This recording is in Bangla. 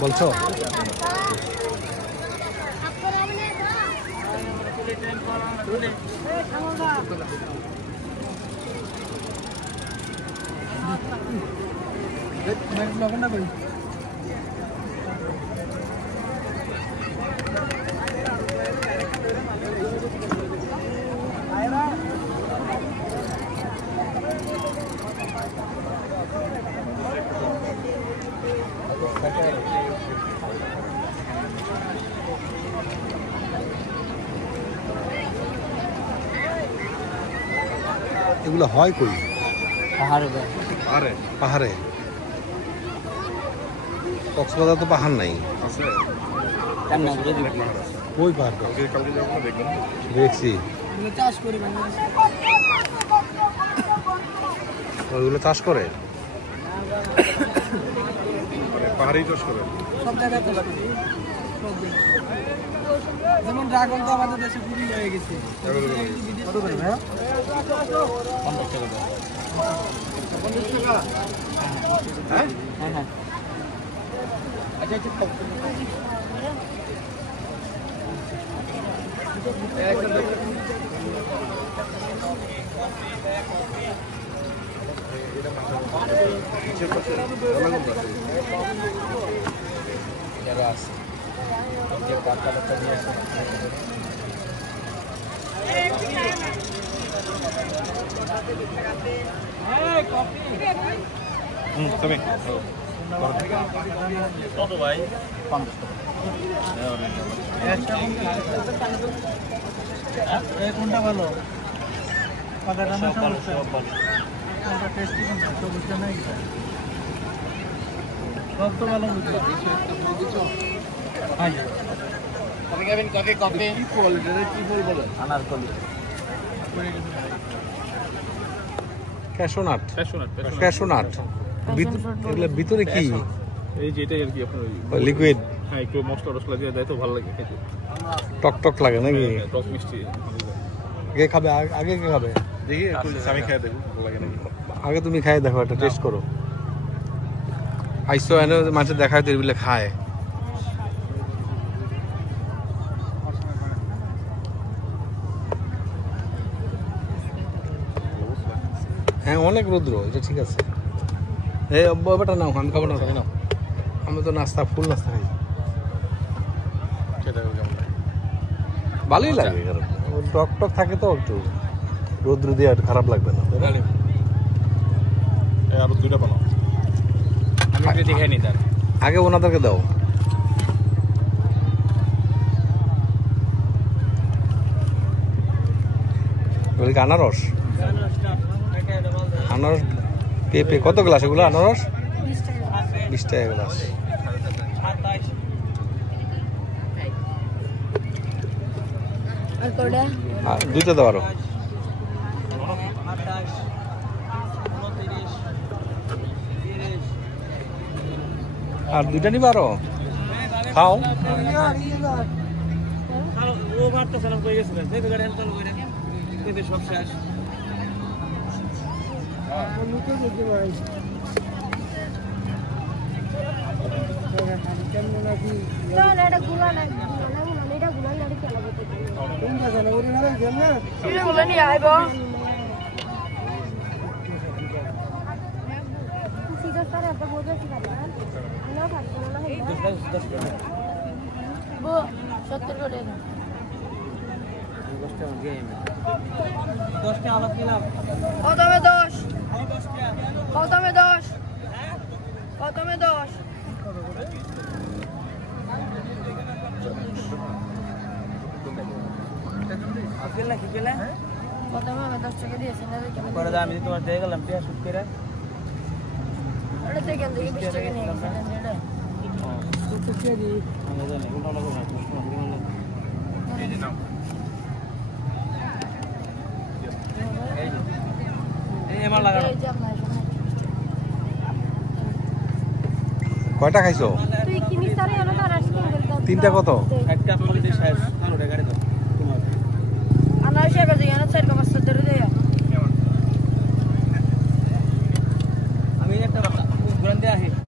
বলছো এগুলো হয় কই? পাহাড়ে। পাহাড়ে? পাহাড়ে। কক্সবাজার তো পাহাড় নাই। আছে। ওই পাহাড় দেখছি। ওইগুলো চাষ করে? পাহাড়ি চাষ করে সব জায়গায়। যেমন ড্রাগন তো আমাদের দেশে খুবই হয়ে গেছে। কত করে ভাই? 50 টাকা। 50 টাকা? হ্যাঁ হ্যাঁ। আচ্ছা আচ্ছা। কত ভাই? 50 টাকা। কোনটা ভালো? টেস্টি কোনটা? সবুজটা নাই? সব তো ভালো বুঝলো। কফি খাবেন? কফি কফি কি কোয়ালিটি? কি বল বলে? আনারকলি। ক্যাশনাট। ক্যাশনাট। এগুলো ভিতরে কি? এই যে এটা আর কি আপনার লিকুইড। হ্যাঁ, একটু মশলা টসলা দিয়ে দেয় তো ভালো লাগে খেতে। টক টক লাগে নাকি? টক মিষ্টি। আগে খাবে? আগে কে খাবে? দেখি একটু আমি খেয়ে দেখব ভালো লাগে নাকি। আগে তুমি খাই দেখো, এটা টেস্ট করো। আইসো এনে মাঝে দেখায় তো এগুলো খায়। হ্যাঁ, অনেক রৌদ্র, এটা ঠিক আছে। এই ব্যাপারটা নাও, আমি খাবো না। নাও, আমি তো নাস্তা ফুল নাস্তা খাই। ভালোই লাগে, টক টক থাকে তো, একটু রৌদ্র দিয়ে আর খারাপ লাগবে না। আরো দুইটা বানাও, আমি দেখাই নি। তার আগে ওনাদেরকে দাও। আনারস, আনারস পেঁপে কত গ্লাস? এগুলো আনারস 20 টাকা গ্লাস। দুইটা দাও আরো। আর দুইটা নিবা আরো? খাও। সব শেষ। কতমে 10? কতমে 10? কতমে 10? কতমে আমি 10 টাকা দিয়েছি না রে? পরে আমি তোমার দিয়ে গেলাম পেঁয়াজ শুট করে। ওটা থেকে কেন 20 টাকা নিয়ে গেছেন এটা? হ্যাঁ, তো কি দি? আমি জানি কোনটা লাগবে না, এই যে নাও। কয়টা খাইছো? 3টা কত? একটা